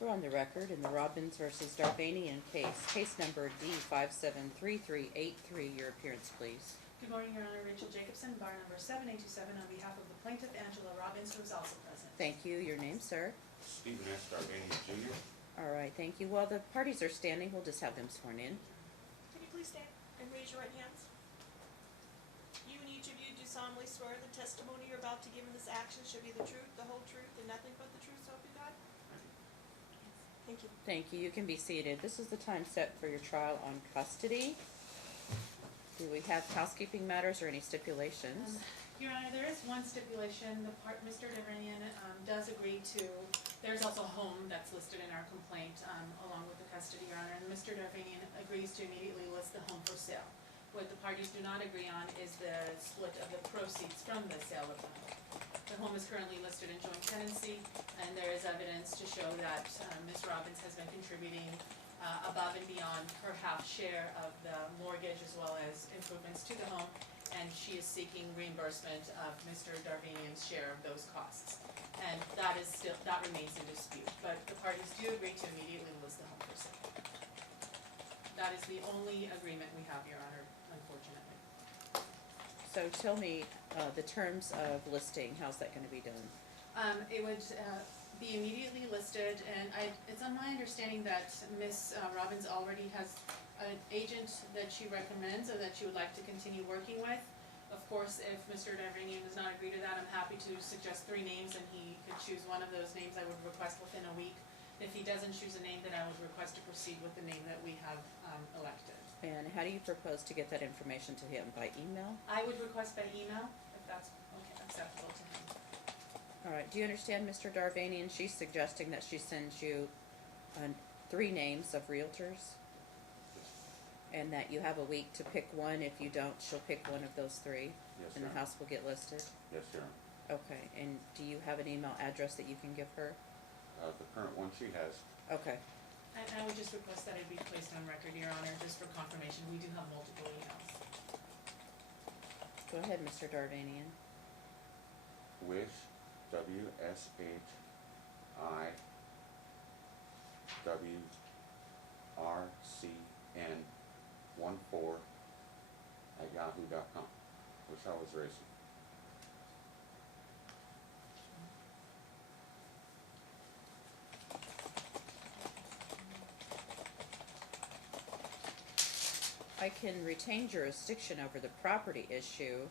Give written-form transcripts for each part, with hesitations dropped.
We're on the record in the Robbins versus Darvanian case number D573383. Your appearance, please. Good morning, Your Honor. Rachel Jacobson, bar number 7827, on behalf of the plaintiff, Angela Robbins, who is also present. Thank you. Your name, sir? Stephen S. Darvanian, Jr. All right, thank you. While the parties are standing, we'll just have them sworn in. Can you please stand and raise your right hands? You and each of you do solemnly swear the testimony you're about to give in this action shall be the truth, the whole truth, and nothing but the truth, so help you God? Thank you. Thank you. You can be seated. This is the time set for your trial on custody. Do we have housekeeping matters or any stipulations? Your Honor, there is one stipulation. Mr. Darvanian does agree to, there's also a home that's listed in our complaint along with the custody, Your Honor, and Mr. Darvanian agrees to immediately list the home for sale. What the parties do not agree on is the split of the proceeds from the sale of the home. The home is currently listed in joint tenancy, and there is evidence to show that Ms. Robbins has been contributing above and beyond her half share of the mortgage as well as improvements to the home, and she is seeking reimbursement of Mr. Darvanian's share of those costs. And that remains in dispute, but the parties do agree to immediately list the home for sale. That is the only agreement we have, Your Honor, unfortunately. So tell me the terms of listing. How's that going to be done? It would be immediately listed, and it's on my understanding that Ms. Robbins already has an agent that she recommends or that she would like to continue working with. Of course, if Mr. Darvanian does not agree to that, I'm happy to suggest 3 names, and he could choose one of those names. I would request within a week. If he doesn't choose a name, then I would request to proceed with the name that we have elected. And how do you propose to get that information to him? By email? I would request by email, if that's acceptable to him. All right. Do you understand, Mr. Darvanian? She's suggesting that she sends you 3 names of realtors, and that you have a week to pick one. If you don't, she'll pick one of those 3, Yes, and the sir. house will get listed. Yes, sir. Okay. And do you have an email address that you can give her? The current one she has. Okay. And I would just request that it be placed on record, Your Honor, just for confirmation. We do have multiple emails. Go ahead, Mr. Darvanian. Wish, WSHIWRCN14 Wish I was racing. I can retain jurisdiction over the property issue,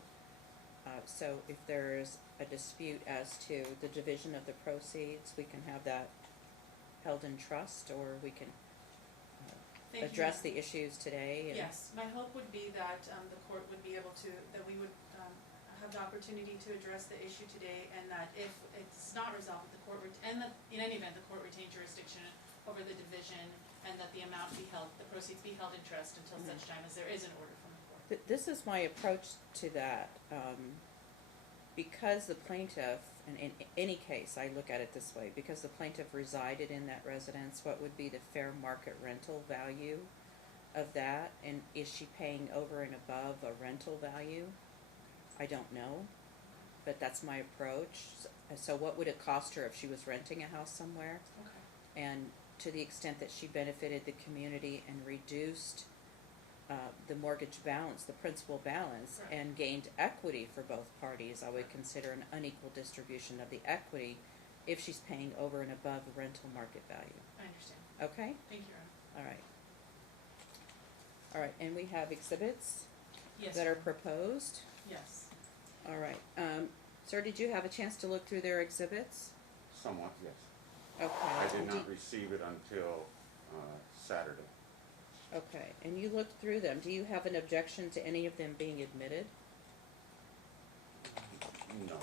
so if there's a dispute as to the division of the proceeds, we can have that held in trust, or we can Thank you. address the issues today. Yes, my hope would be that the court would be able to, that we would have the opportunity to address the issue today, and that if it's not resolved, the court, in any event, the court retain jurisdiction over the division, and that the amount be held, the proceeds be held in trust until such time as there is an order from the court. This is my approach to that. Because the plaintiff, and in any case I look at it this way, because the plaintiff resided in that residence, what would be the fair market rental value of that? And is she paying over and above a rental value? I don't know, but that's my approach. So what would it cost her if she was renting a house somewhere? Okay. And to the extent that she benefited the community and reduced the mortgage balance, the principal balance, Correct. And gained equity for both parties, I would consider an unequal distribution of the equity if she's paying over and above the rental market value. I understand. Okay? Thank you, Your Honor. All right. All right, and we have exhibits Yes, that Your are Honor. proposed. Yes. All right. Sir, did you have a chance to look through their exhibits? Somewhat, yes. Okay. I did not receive it until Saturday. Okay, and you looked through them. Do you have an objection to any of them being admitted? No, no.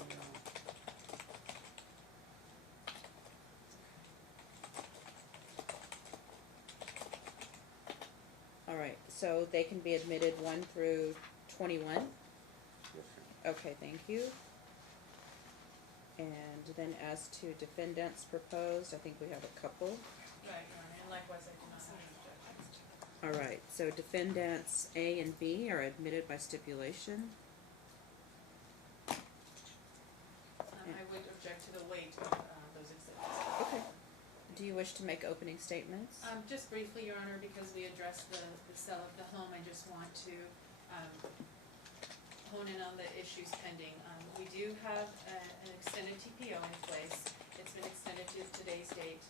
All right, so they can be admitted 1 through 21? Yes, sir. Okay, thank you. And then as to defendants proposed, I think we have a couple. Right, Your Honor, and likewise, I do not have any objections. All right, so defendants A and B are admitted by stipulation. I would object to the weight of those exhibits. Okay, do you wish to make opening statements? Just briefly, Your Honor, because we addressed the sale of the home, I just want to, hone in on the issues pending. We do have an extended TPO in place. It's been extended to today's date.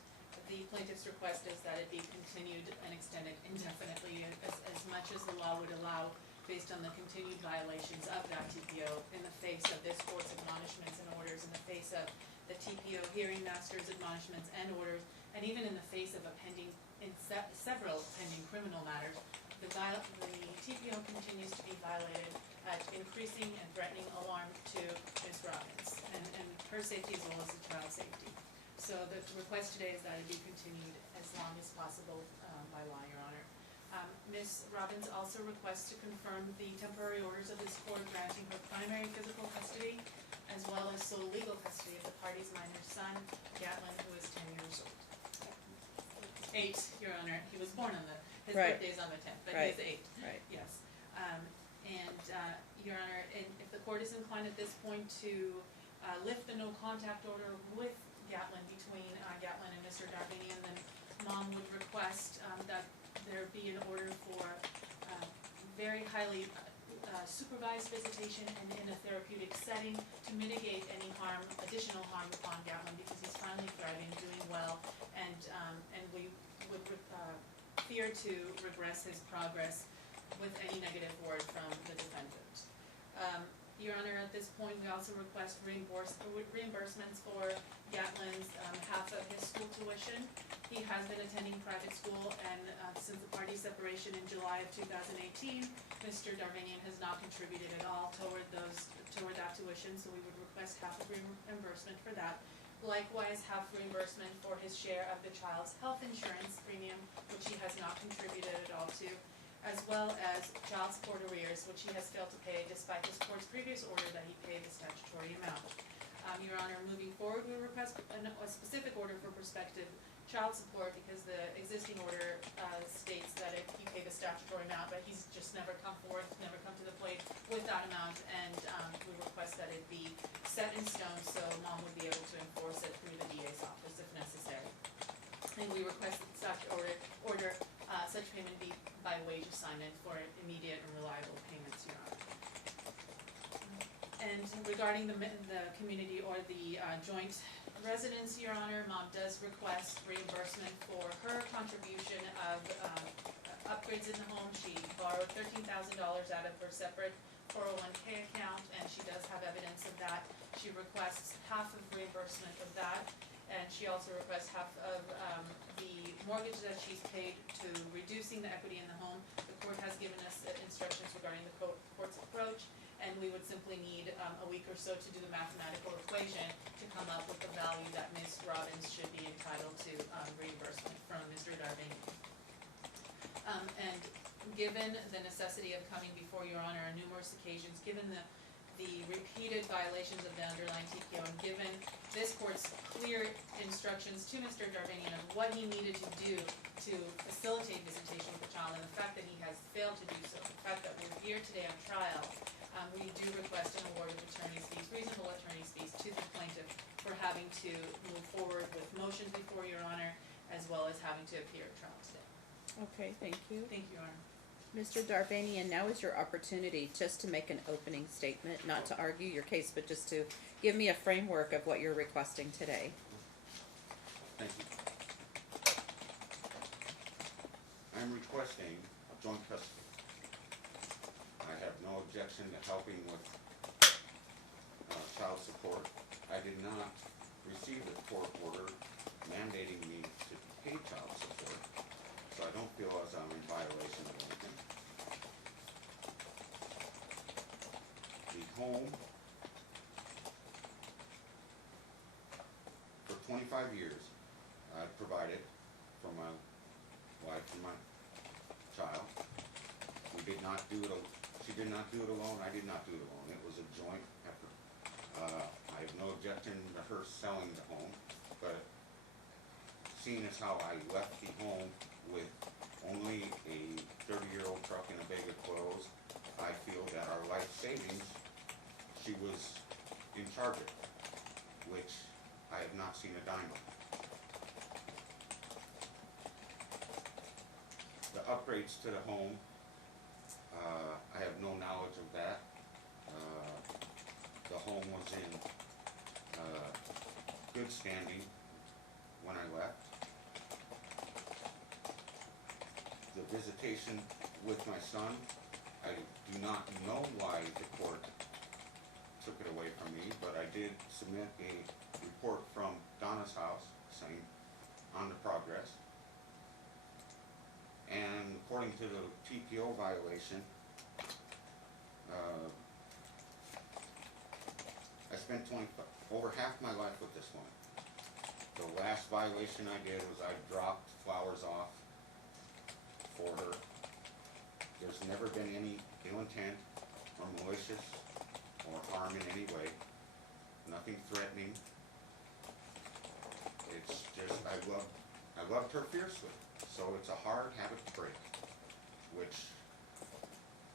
The plaintiff's request is that it be continued and extended indefinitely as much as the law would allow based on the continued violations of that TPO in the face of this court's admonishments and orders, in the face of the TPO hearing master's admonishments and orders, and even in the face of several pending criminal matters. The TPO continues to be violated at increasing and threatening alarm to Ms. Robbins and her safety as well as the child's safety. So the request today is that it be continued as long as possible by law, Your Honor. Ms. Robbins also requests to confirm the temporary orders of this court granting her primary physical custody as well as sole legal custody of the party's minor son, Gatlin, who is 10 years old. 8, Your Honor. He was born on his Right. birthday's on the 10th, but Right. he is 8. Right. Yes. Your Honor, if the court is inclined at this point to lift the no contact order with Gatlin between Gatlin and Mr. Darvinian, then Mom would request that there be an order for very highly supervised visitation and in a therapeutic setting to mitigate any harm, additional harm upon Gatlin, because he's finally thriving, doing well, and we would fear to regress his progress with any negative word from the defendant. Your Honor, at this point, we also request reimbursements for Gatlin's half of his school tuition. He has been attending private school, and since the party separation in July of 2018, Mr. Darvinian has not contributed at all toward that tuition, so we would request half of reimbursement for that. Likewise, half reimbursement for his share of the child's health insurance premium, which he has not contributed at all to, as well as child support arrears, which he has failed to pay despite this court's previous order that he pay the statutory amount. Your Honor, moving forward, we request a specific order for prospective child support because the existing order states that he pay the statutory amount, but he's just never come forth, never come to the plate with that amount, and we request that it be set in stone so Mom would be able to enforce it through the DA's office if necessary. And we request that such order such payment be by wage assignment for immediate and reliable payments, Your Honor. And regarding the community or the joint residence, Your Honor, Mom does request reimbursement for her contribution of upgrades in the home. She borrowed $13,000 out of her separate 401k account, and she does have evidence of that. She requests half of reimbursement of that, and she also requests half of the mortgage that she's paid to reducing the equity in the home. The court has given us instructions regarding the court's approach, and we would simply need a week or so to do the mathematical equation to come up with the value that Ms. Robbins should be entitled to reimbursement from Mr. Darvinian. And given the necessity of coming before Your Honor on numerous occasions, given the repeated violations of the underlying TPO, and given this court's clear instructions to Mr. Darvinian of what he needed to do to facilitate visitation with the child, and the fact that he has failed to do so, the fact that we're here today on trial, we do request an award of attorney's fees, reasonable attorney's fees to the plaintiff for having to move forward with motions before Your Honor, as well as having to appear at trial today. Okay, thank you. Thank you, Your Honor. Mr. Darvinian, now is your opportunity just to make an opening statement, not to argue your case, but just to give me a framework of what you're requesting today. Thank you. I'm requesting joint custody. I have no objection to helping with child support. I did not receive a court order mandating me to pay child support, so I don't feel as I'm in violation of anything. The home, for 25 years, I've provided for my wife and my child. We did not do it, she did not do it alone, I did not do it alone. It was a joint effort. I have no objection to her selling the home, but seeing as how I left the home with only a 30-year-old truck and a bag of clothes, I feel that our life savings, she was in charge of, which I have not seen a dime of. upgrades to the home, I have no knowledge of that. The home was in good standing when I left. The visitation with my son, I do not know why the court took it away from me, but I did submit a report from Donna's house saying on the progress. And according to the TPO violation, I spent over half my life with this woman. The last violation I did was I dropped flowers off for her. There's never been any ill intent or malicious or harm in any way. Nothing threatening. It's just I loved her fiercely. So it's a hard habit to break, which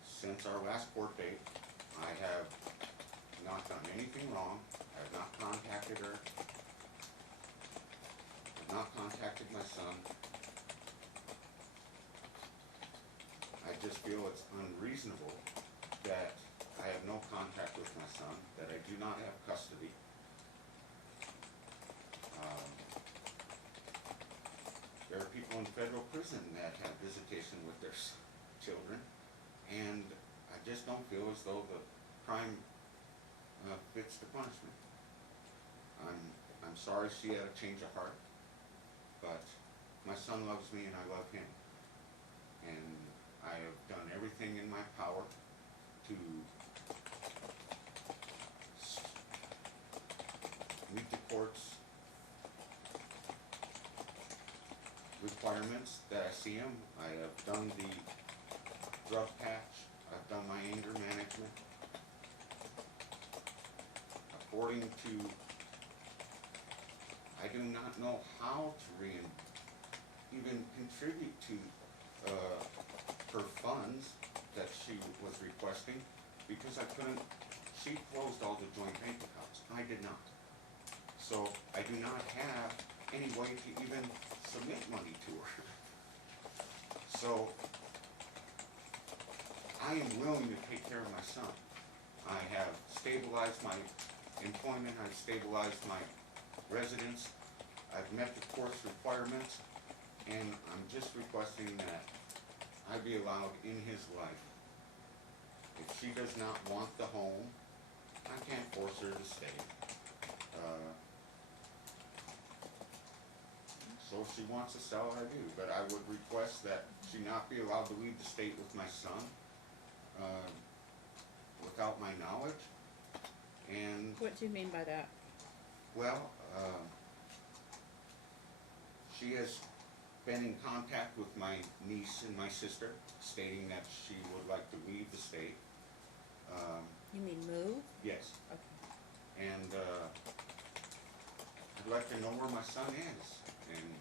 since our last court date, I have not done anything wrong. I have not contacted her. I have not contacted my son. I just feel it's unreasonable that I have no contact with my son, that I do not have custody. There are people in federal prison that have visitation with their children, and I just don't feel as though the crime fits the punishment. I'm sorry she had a change of heart, but my son loves me and I love him, and I have done everything in my power to meet the court's requirements that I see them. I have done the drug patch. I've done my anger management. According to, I do not know how to even contribute to her funds that she was requesting, because I couldn't, she closed all the joint bank accounts. I did not. So I do not have any way to even submit money to her. So I am willing to take care of my son. I have stabilized my employment, I've stabilized my residence, I've met the court's requirements, and I'm just requesting that I be allowed in his life. If she does not want the home, I can't force her to stay. So if she wants to sell, I do, but I would request that she not be allowed to leave the state with my son without my knowledge. And What do you mean by that? well, she has been in contact with my niece and my sister, stating that she would like to leave the state. You mean move? Yes, Okay. and I'd like to know where my son is and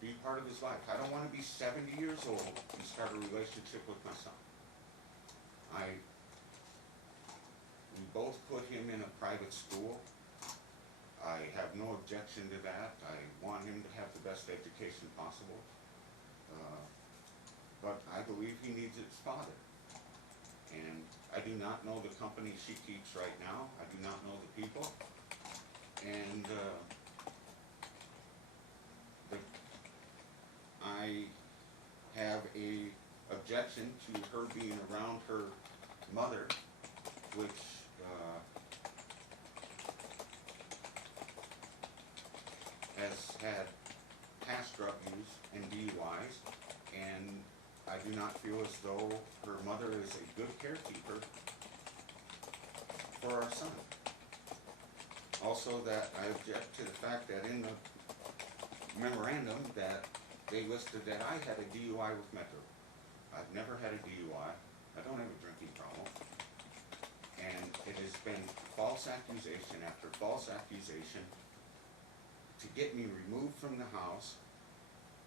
be part of his life. I don't want to be 70 years old and start a relationship with my son. We both put him in a private school. I have no objection to that. I want him to have the best education possible. But I believe he needs his father. And I do not know the company she keeps right now. I do not know the people. And I have a objection to her being around her mother, which has had past drug use and DUIs, and I do not feel as though her mother is a good caretaker for our son. Also, that I object to the fact that in the memorandum that they listed that I had a DUI with Metro. I've never had a DUI. I don't have a drinking problem. And it has been false accusation after false accusation to get me removed from the house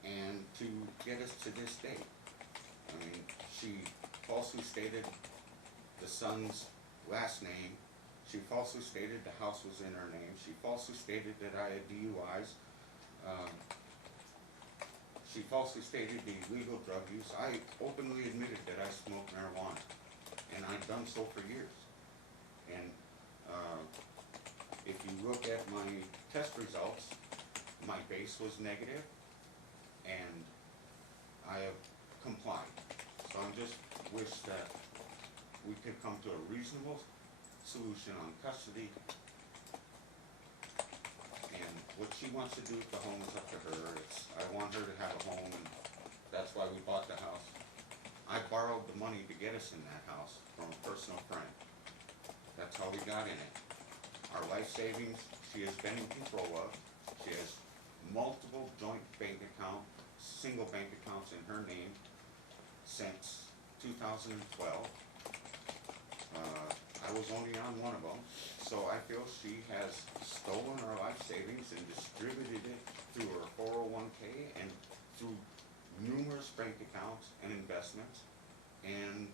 and to get us to this date. I mean, she falsely stated the son's last name. She falsely stated the house was in her name. She falsely stated that I had DUIs. She falsely stated the illegal drug use. I openly admitted that I smoked marijuana, and I've done so for years. And if you look at my test results, my base was negative, and I have complied. So I just wish that we could come to a reasonable solution on custody. And what she wants to do with the home is up to her. I want her to have a home, and that's why we bought the house. I borrowed the money to get us in that house from a personal friend. That's how we got in it. Our life savings, she has been in control of. She has multiple joint bank accounts, single bank accounts in her name since 2012. I was only on one of them, so I feel she has stolen our life savings and distributed it through her 401k and through numerous bank accounts and investments. And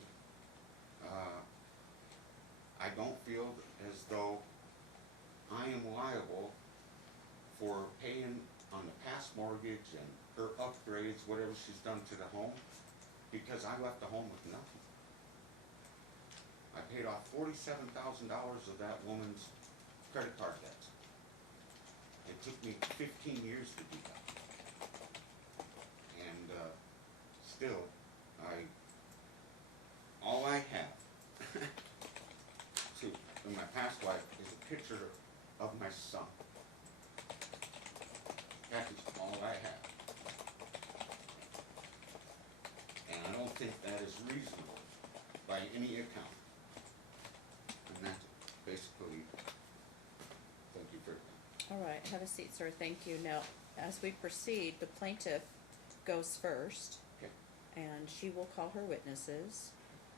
I don't feel as though I am liable for paying on the past mortgage and her upgrades, whatever she's done to the home, because I left the home with nothing. I paid off $47,000 of that woman's credit card debts. It took me 15 years to do that. And still, all I have in my past life is a picture of my son. That is all I have. And I don't think that is reasonable by any account. And that's basically, thank you for that. All right, have a seat, sir. Thank you. Now, as we proceed, the plaintiff goes first, Okay. and she will call her witnesses.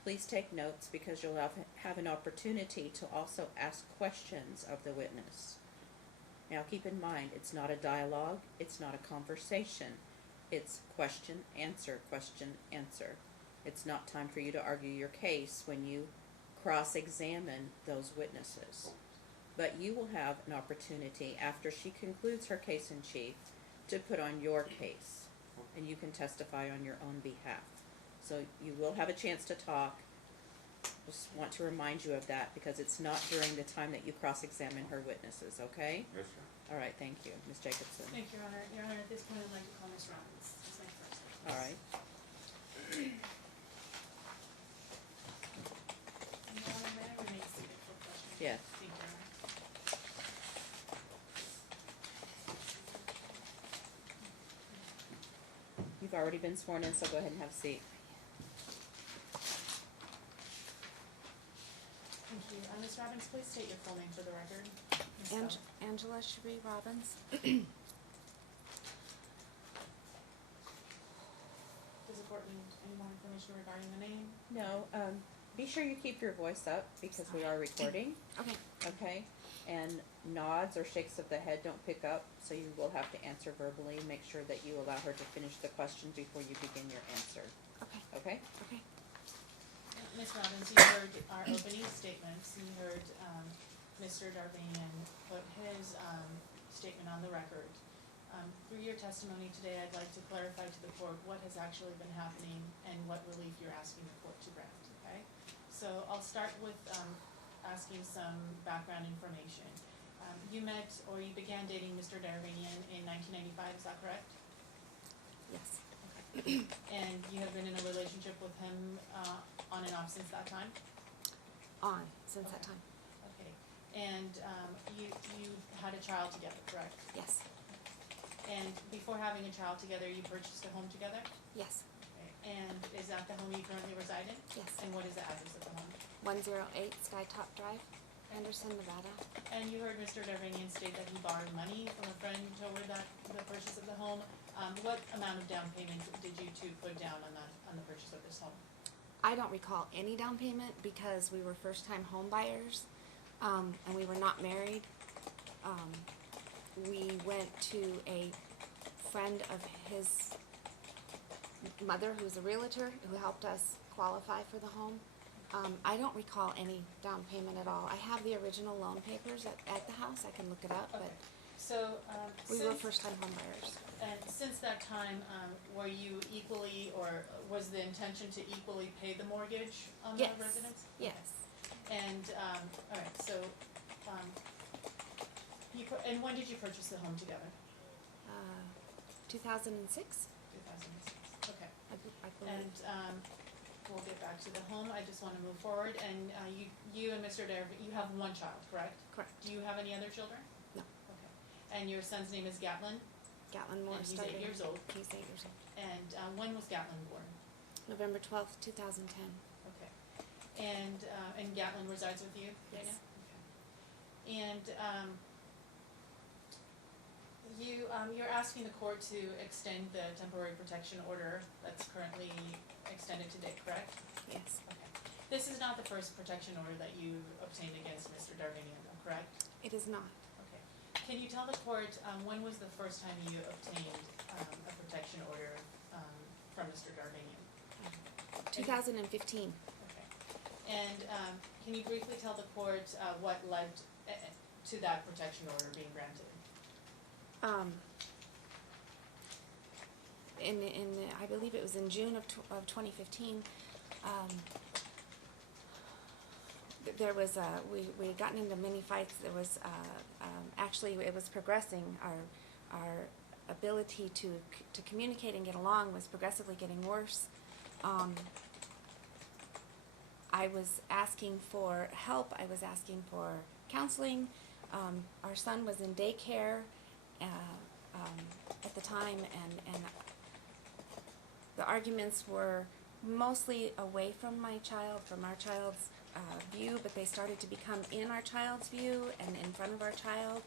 Please take notes because you'll have an opportunity to also ask questions of the witness. Now, keep in mind, it's not a dialogue, it's not a conversation. It's question, answer, question, answer. It's not time for you to argue your case when you cross-examine those witnesses. But you will have an opportunity after she concludes her case in chief to put on your case, and you can testify on your own behalf. So you will have a chance to talk. Just want to remind you of that because it's not during the time that you cross-examine her witnesses, okay? Yes, sir. All right, thank you. Ms. Jacobson. Thank you, Your Honor. Your Honor, at this point, I'd like to call Ms. Robbins as my first witness. All right. Your Honor, may I remain seated for questions? Yes. Thank you, Your Honor. You've already been sworn in, so go ahead and have a seat. Thank you. Ms. Robbins, please state your full name for the record. Ms. Bell. Angela Cherie Robbins. Does the court need any more information regarding the name? No, be sure you keep your voice up because we are recording, Okay. okay? And nods or shakes of the head don't pick up, so you will have to answer verbally. Make sure that you allow her to finish the question before you begin your answer, Okay. okay? Okay. Ms. Robbins, you heard our opening statements. You heard Mr. Darvanian put his statement on the record. Through your testimony today, I'd like to clarify to the court what has actually been happening and what relief you're asking the court to grant, okay? So I'll start with asking some background information. You met or you began dating Mr. Darvanian in 1995, is that correct? Yes. Okay. And you have been in a relationship with him on and off since that time? On since that Okay. time. Okay. And you had a child together, correct? Yes. And before having a child together, you purchased a home together? Yes. Okay. And is that the home you currently reside in? Yes. And what is the address of the home? 108 Skytop Drive, Anderson, Nevada. And you heard Mr. Darvanian state that he borrowed money from a friend toward the purchase of the home. What amount of down payment did you two put down on the purchase of this home? I don't recall any down payment because we were first-time home buyers, and we were not married. We went to a friend of his mother, who's a realtor, who helped us qualify for the home. I don't recall any down payment at all. I have the original loan papers at the house. I can look it up, but Okay. So, we were first-time home buyers. And since that time, were you equally, or was the intention to equally pay the mortgage on the Yes. residence? Yes. And, alright, so, and when did you purchase the home together? 2006, 2006, okay. I believe. And, we'll get back to the home, I just wanna move forward, and, you and Mr. Dare, you have one child, correct? Correct. Do you have any other children? No. Okay. And your son's name is Gatlin, Gatlin Moore and he's 8 started. years old. He's 8 years old. And, when was Gatlin born? November 12th, 2010. Okay. And Gatlin resides with you right Yes. now? Okay. And, you're asking the court to extend the temporary protection order that's currently extended to date, correct? Yes. Okay. This is not the first protection order that you obtained against Mr. Darvinian, though, correct? It is not. Okay. Can you tell the court, when was the first time you obtained, a protection order, from Mr. Darvinian? 2015. Okay. And, can you briefly tell the court, what led to that protection order being granted? I believe it was in June of 2015, there was we had gotten into many fights. There was actually it was progressing. Our ability to communicate and get along was progressively getting worse. I was asking for help. I was asking for counseling. Our son was in daycare at the time, and the arguments were mostly away from my child, from our child's view, but they started to become in our child's view and in front of our child.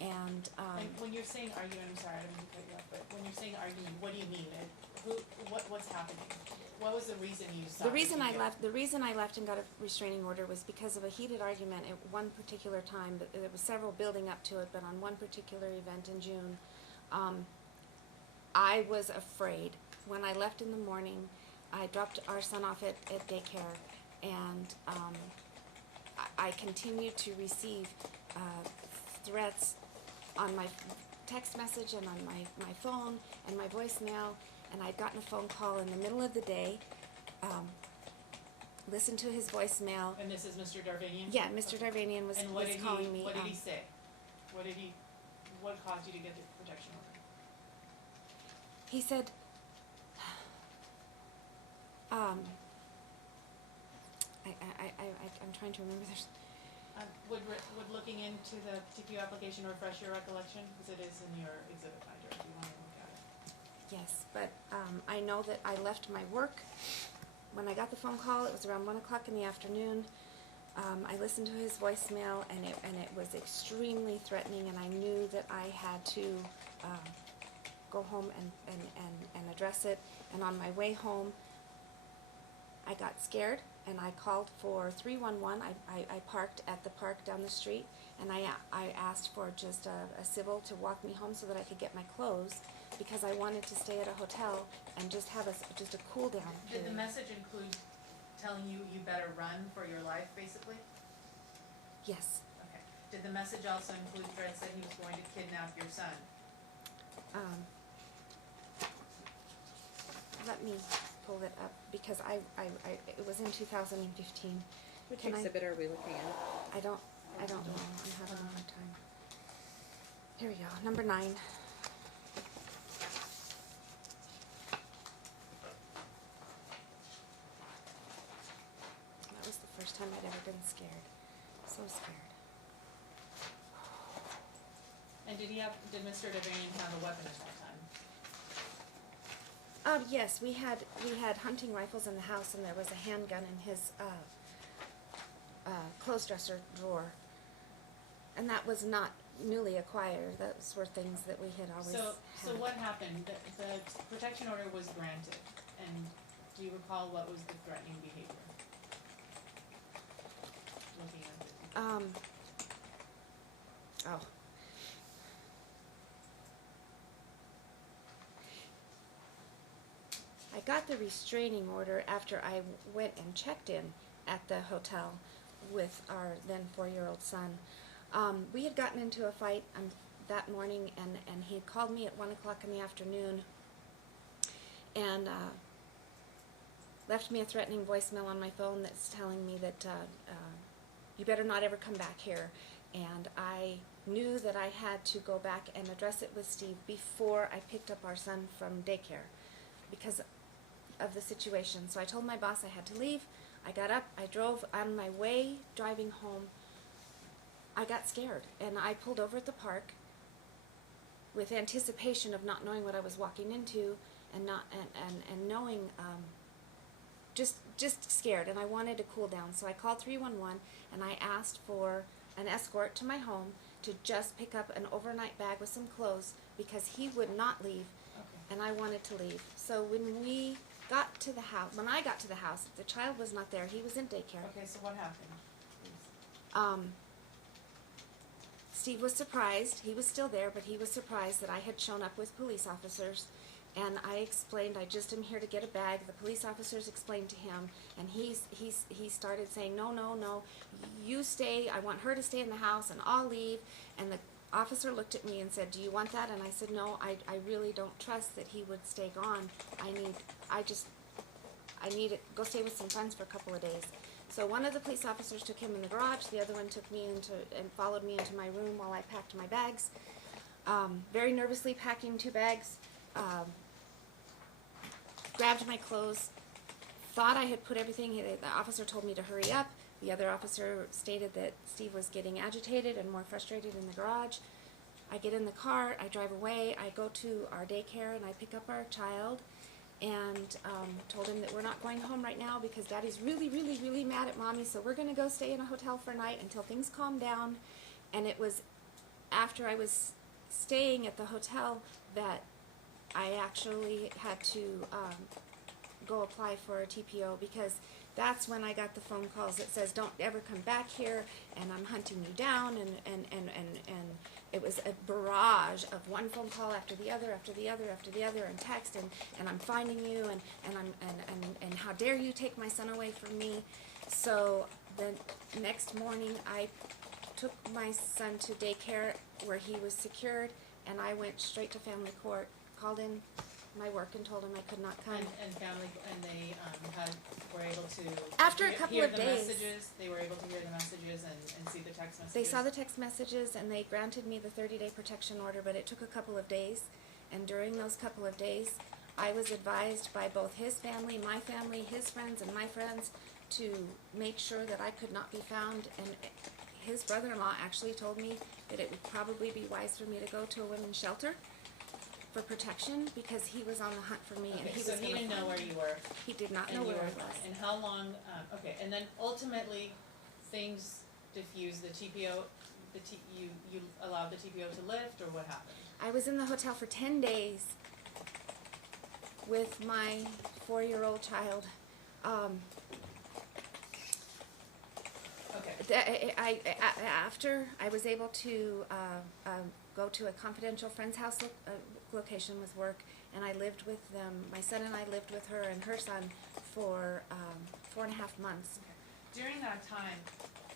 And And when you're saying argument, I'm sorry, I didn't mean to cut you off, but when you're saying argument, what do you mean? What's happening? What was the reason you sought the reason to I get- left, and got a restraining order was because of a heated argument at one particular time. But there was several building up to it, but on one particular event in June, I was afraid. When I left in the morning, I dropped our son off at daycare, and I continued to receive threats on my text message and on my phone and my voicemail, and I'd gotten a phone call in the middle of the day, listened to his voicemail. And this is Mr. Darvinian? Yeah, Mr. Darvinian was calling me. What did he say? What caused you to get the protection order? He said, I'm trying to remember. Would looking into the TQ application refresh your recollection? Because it is in your exhibit binder, if you want to look at it. Yes, but I know that I left my work. When I got the phone call, it was around 1 o'clock in the afternoon. I listened to his voicemail, and it was extremely threatening, and I knew that I had to go home and address it. And on my way home, I got scared, and I called for 311. I parked at the park down the street, and I asked for just a civil to walk me home so that I could get my clothes, because I wanted to stay at a hotel and just have just a cool down Did the period. message include telling you better run for your life, basically? Yes. Okay. Did the message also include threats that he was going to kidnap your son? Let me pull it up, because it was in 2015. Which Can I- exhibit are we looking at? I don't know. I'm having a hard time. Here we go. Number 9. That was the first time I'd ever been scared. So scared. And did Mr. Darvinian have a weapon at that time? Yes, we had hunting rifles in the house, and there was a handgun in his clothes dresser drawer, and that was not newly acquired. Those were things that we had always So had. what happened? The protection order was granted, and do you recall what was the threatening behavior? Looking at it. Oh. I got the restraining order after I went and checked in at the hotel with our then 4-year-old son. We had gotten into a fight. that morning, and he had called me at 1 o'clock in the afternoon and left me a threatening voicemail on my phone that's telling me that you better not ever come back here. And I knew that I had to go back and address it with Steve before I picked up our son from daycare because of the situation. So I told my boss I had to leave. I got up, I drove. On my way driving home, I got scared, and I pulled over at the park with anticipation of not knowing what I was walking into, and knowing just scared, and I wanted to cool down. So I called 311 and I asked for an escort to my home to just pick up an overnight bag with some clothes because he would not leave, and I wanted to leave. So when we got to the house, when I got to the house, the child was not there. He was in daycare. Okay, so what happened? Steve was surprised. He was still there, but he was surprised that I had shown up with police officers. And I explained, I just am here to get a bag. The police officers explained to him, and he started saying, no, you stay. I want her to stay in the house, and I'll leave. And the officer looked at me and said, do you want that? And I said, no, I really don't trust that he would stay gone. I need to go stay with some friends for a couple of days. So one of the police officers took him in the garage. The other one took me and followed me into my room while I packed my bags. Very nervously packing 2 bags. Grabbed my clothes, thought I had put everything. The officer told me to hurry up. The other officer stated that Steve was getting agitated and more frustrated in the garage. I get in the car, I drive away, I go to our daycare and I pick up our child and told him that we're not going home right now because Daddy's really mad at Mommy, so we're going to go stay in a hotel for a night until things calm down. And it was after I was staying at the hotel that I actually had to go apply for a TPO because that's when I got the phone calls that says don't ever come back here and I'm hunting you down, and it was a barrage of one phone call after the other and text and I'm finding you and how dare you take my son away from me. So the next morning I took my son to daycare where he was secured, and I went straight to family court, called in my work and told him I could not come. And family, and they were able to After a couple hear of the days, messages. They were able to hear the messages and see the text messages. they saw the text messages and they granted me the 30-day protection order, but it took a couple of days. And during those couple of days, I was advised by both his family, my family, his friends, and my friends to make sure that I could not be found. And his brother-in-law actually told me that it would probably be wise for me to go to a women's shelter for protection because he was on the hunt for me. Okay, and he so was he gonna didn't know find where me. you were. He did not And know you where were I was. And how long? Okay, and then ultimately things diffused. The TPO, you allowed the TPO to lift, or what happened? I was in the hotel for 10 days with my 4-year-old child. Okay. After I was able to go to a confidential friend's house location with work, and I lived with them. My son and I lived with her and her son for 4.5 months. During that time,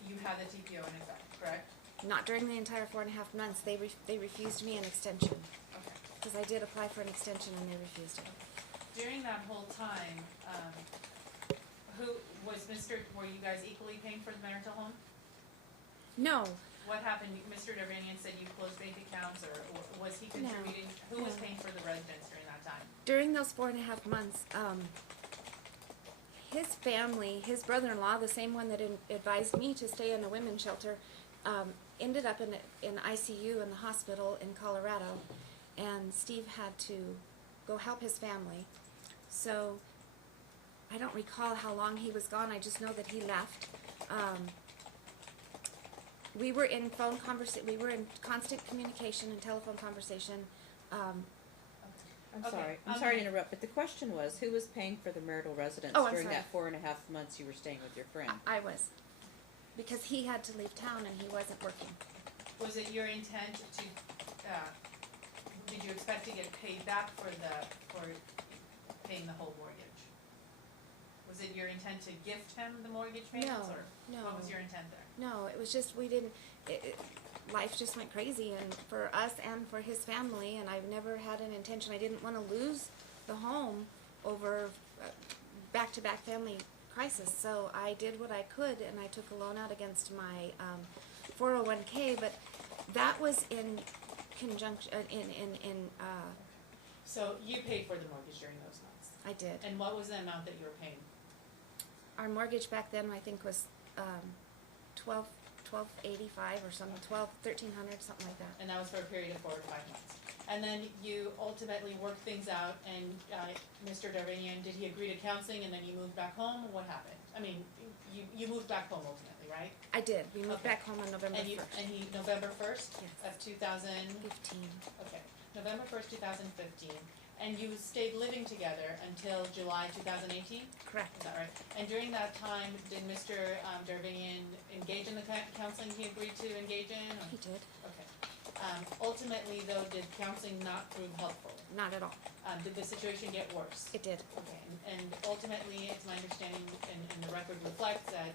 you had the TPO in effect, correct? Not during the entire 4.5 months. They refused me an extension Okay. because I did apply for an extension and they refused it. During that whole time, were you guys equally paying for the marital home? No. What happened? Mr. Dervanian said you closed bank accounts, or was he contributing? Who was No. paying for the residence during that time? During those 4.5 months, his family, his brother-in-law, the same one that advised me to stay in a women's shelter, ended up in ICU in the hospital in Colorado, and Steve had to go help his family. So I don't recall how long he was gone. I just know that he left. We were in we were in constant communication and telephone conversation. I'm Okay, sorry to interrupt, but the question was, who was paying for the marital residence Oh, I'm during sorry. that 4.5 months you were staying with your friend? I was, because he had to leave town and he wasn't working. Was it your intent to, did you expect to get paid back for paying the whole mortgage? Was it your intent to gift him the mortgage payments, or No. what was your intent there? No, it was just we didn't. life just went crazy, and for us and for his family, and I've never had an intention, I didn't want to lose the home over back-to-back family crisis, so I did what I could, and I took a loan out against my 401k, but that was in conjunction, So you paid for the mortgage during those months? I did. And what was the amount that you were paying? Our mortgage back then, I think, was $1,285 or something, $1,300, something like that. And that was for a period of 4 to 5 months. And then you ultimately worked things out, and Mr. Darvanian, did he agree to counseling, and then you moved back home, or what happened? I mean, you moved back home ultimately, right? I did. We moved Okay. back home on November 1st. And he, November 1st? Yes. Of 2000? 15. Okay, November 1st, 2015. And you stayed living together until July 2018? Correct. Is that right? And during that time, did Mr. Darvanian engage in the counseling he agreed to engage in? Or? He did. Okay. Ultimately, though, did counseling not prove helpful? Not at all. Did the situation get worse? It did. Okay, and ultimately, it's my understanding, and the record reflects that,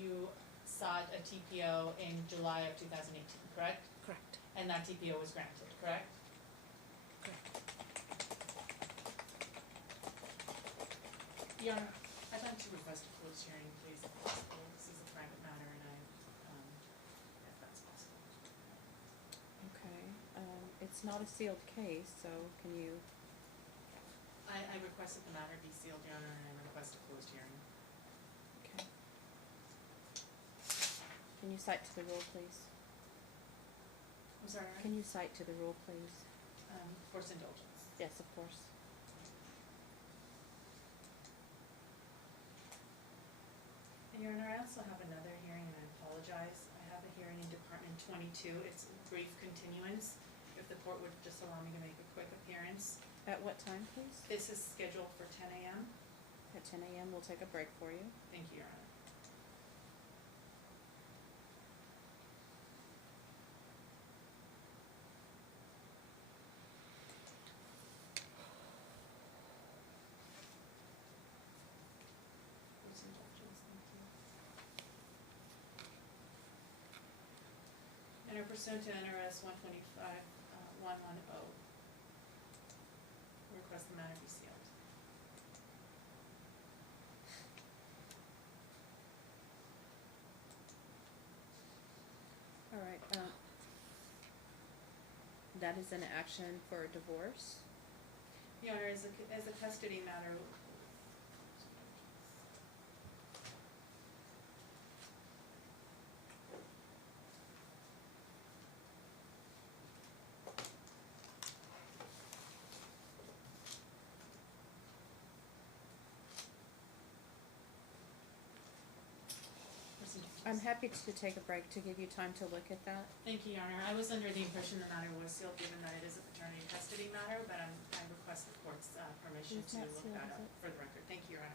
you sought a TPO in July of 2018, correct? Correct. And that TPO was granted, correct? Correct. Your Honor, I'd like to request a closed hearing, please, if possible. This is a private matter, and if that's possible. Okay, it's not a sealed case, so can you, I request that the matter be sealed, Your Honor, and I request a closed hearing. okay. Can you cite to the rule, please? I'm sorry, Can you cite to the rule, please? Course indulgence. Yes, of course. And Your Honor, I also have another hearing, and I apologize. I have a hearing in Department 22. It's a brief continuance. If the court would just allow me to make a quick appearance. At what time, please? This is scheduled for 10 a.m. At 10 a.m. We'll take a break for you. Thank you, Your Honor. Course indulgence, thank you. And pursuant to NRS 125.110, request the matter be sealed. All right, that is an action for a divorce. Your Honor, as a custody matter, I'm happy to take a break to give you time to look at that. Thank you, Your Honor. I was under the impression the matter was sealed, given that it is a paternity custody matter, but I request the court's permission It's to not look sealed, that is up it? for the record. Thank you, Your Honor.